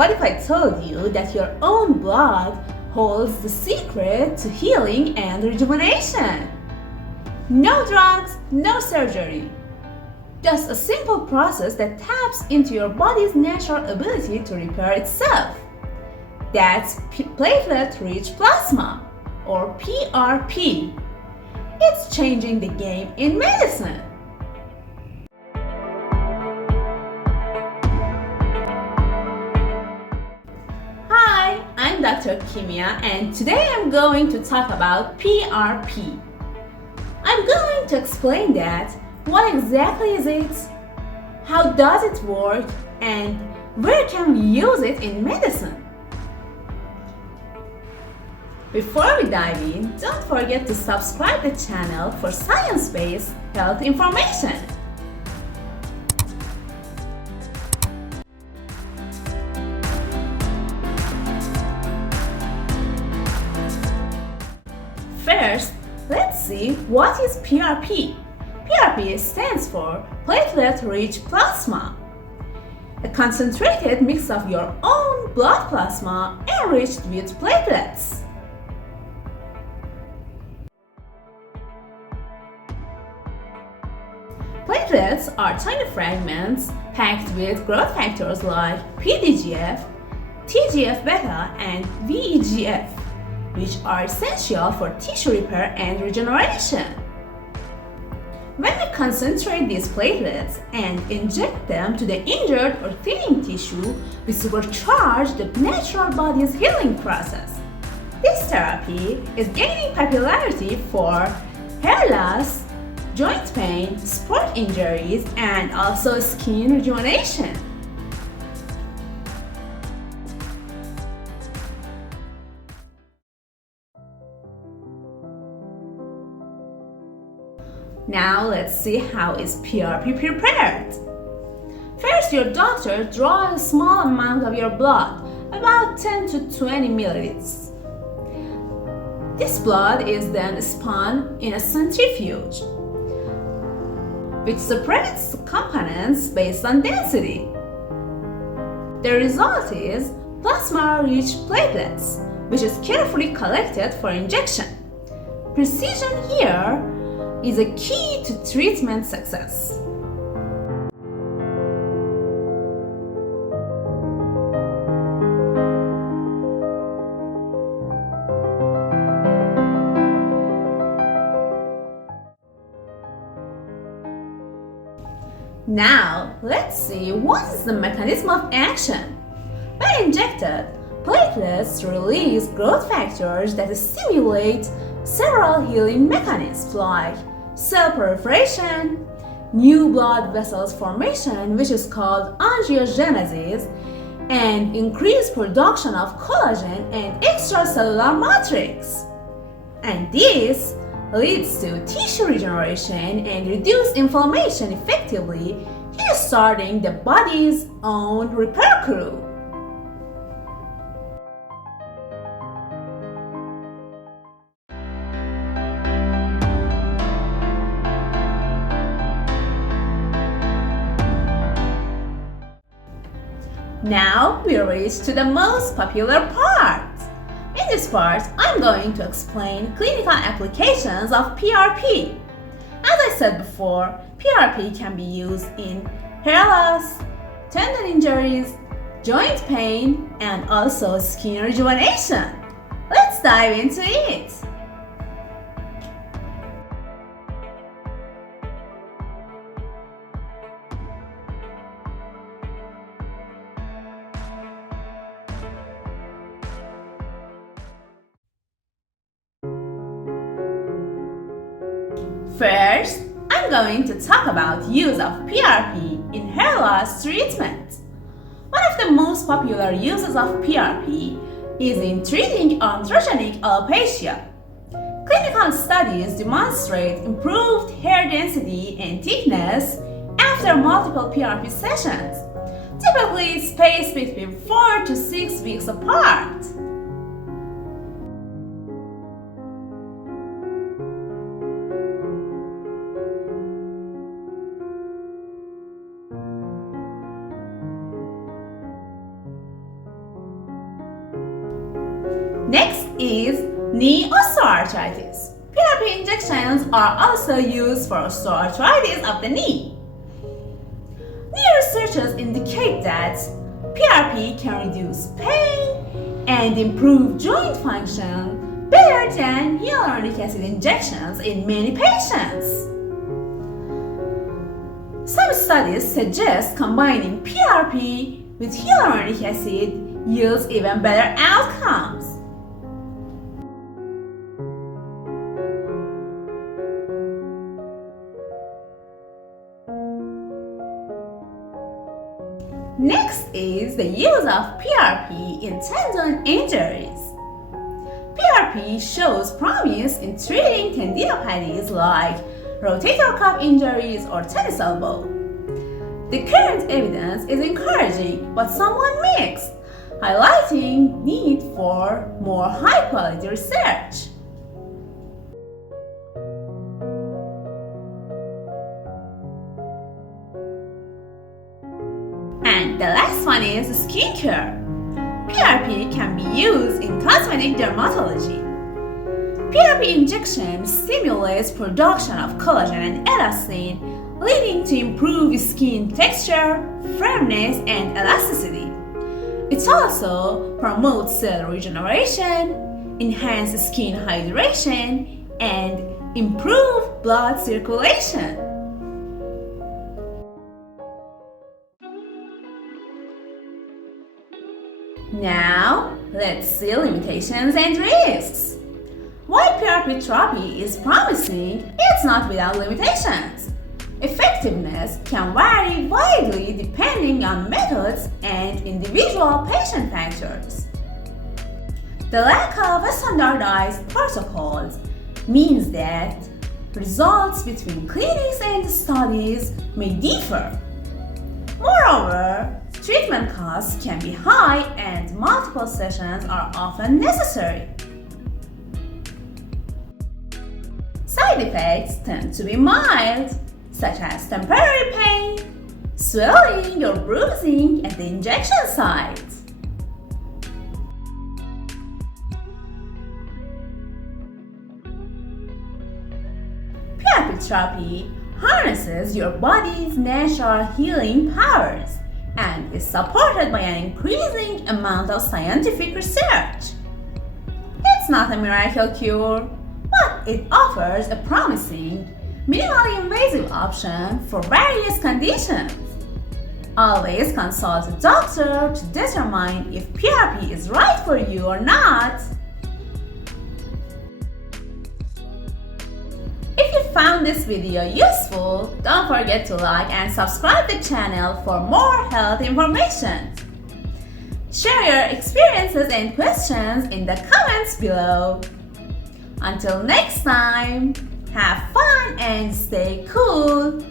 What if I told you that your own blood holds the secret to healing and rejuvenation? No drugs, no surgery. Just a simple process that taps into your body's natural ability to repair itself. That's platelet-rich plasma, or PRP. It's changing the game in medicine. Hi, I'm Dr. Kimia, and today I'm going to talk about PRP. I'm going to explain that. What exactly is it? How does it work? And where can we use it in medicine? Before we dive in, don't forget to subscribe to the channel for science-based health information. First, let's see what is PRP. PRP stands for Platelet-Rich Plasma, a concentrated mix of your own blood plasma enriched with platelets. Platelets are tiny fragments packed with growth factors like PDGF, TGF-beta, and VEGF, which are essential for tissue repair and regeneration. When we concentrate these platelets and inject them to the injured or thinning tissue, we supercharge the natural body's healing process. This therapy is gaining popularity for hair loss, joint pain, sport injuries, and also skin rejuvenation. Now let's see how is PRP prepared. First, your doctor draws a small amount of your blood, about 10 to 20 milliliters. This blood is then spun in a centrifuge, which separates the components based on density. The result is plasma-rich platelets, which is carefully collected for injection. Precision here is a key to treatment success. Now, let's see what is the mechanism of action. When injected, platelets release growth factors that stimulate several healing mechanisms like cell proliferation, new blood vessels formation, which is called angiogenesis, and increased production of collagen and extracellular matrix. And this leads to tissue regeneration and reduced inflammation effectively, starting the body's own repair crew. Now we reach to the most popular part. In this part, I'm going to explain clinical applications of PRP. As I said before, PRP can be used in hair loss, tendon injuries, joint pain, and also skin rejuvenation. Let's dive into it. First, I'm going to talk about use of PRP in hair loss treatment. One of the most popular uses of PRP is in treating androgenic alopecia. Clinical studies demonstrate improved hair density and thickness after multiple PRP sessions, typically spaced between 4 to 6 weeks apart. Next is knee osteoarthritis. PRP injections are also used for osteoarthritis of the knee. New researchers indicate that PRP can reduce pain and improve joint function better than hyaluronic acid injections in many patients. Some studies suggest combining PRP with hyaluronic acid yields even better outcomes. Next is the use of PRP in tendon injuries. PRP shows promise in treating tendinopathies like rotator cuff injuries or tennis elbow. The current evidence is encouraging but somewhat mixed, highlighting need for more high-quality research. And the last one is skincare. PRP can be used in cosmetic dermatology. PRP injection stimulates production of collagen and elastin, leading to improved skin texture, firmness, and elasticity. It also promotes cell regeneration, enhances skin hydration, and improves blood circulation. Now, let's see limitations and risks. While PRP therapy is promising, it's not without limitations. Effectiveness can vary widely depending on methods and individual patient factors. The lack of standardized protocols means that results between clinics and studies may differ. Moreover, treatment costs can be high and multiple sessions are often necessary. Side effects tend to be mild, such as temporary pain, swelling, or bruising at the injection site. PRP therapy harnesses your body's natural healing powers and is supported by an increasing amount of scientific research. It's not a miracle cure, but it offers a promising, minimally invasive option for various conditions. Always consult a doctor to determine if PRP is right for you or not. If you found this video useful, don't forget to like and subscribe the channel for more health information. Share your experiences and questions in the comments below. Until next time, have fun and stay cool!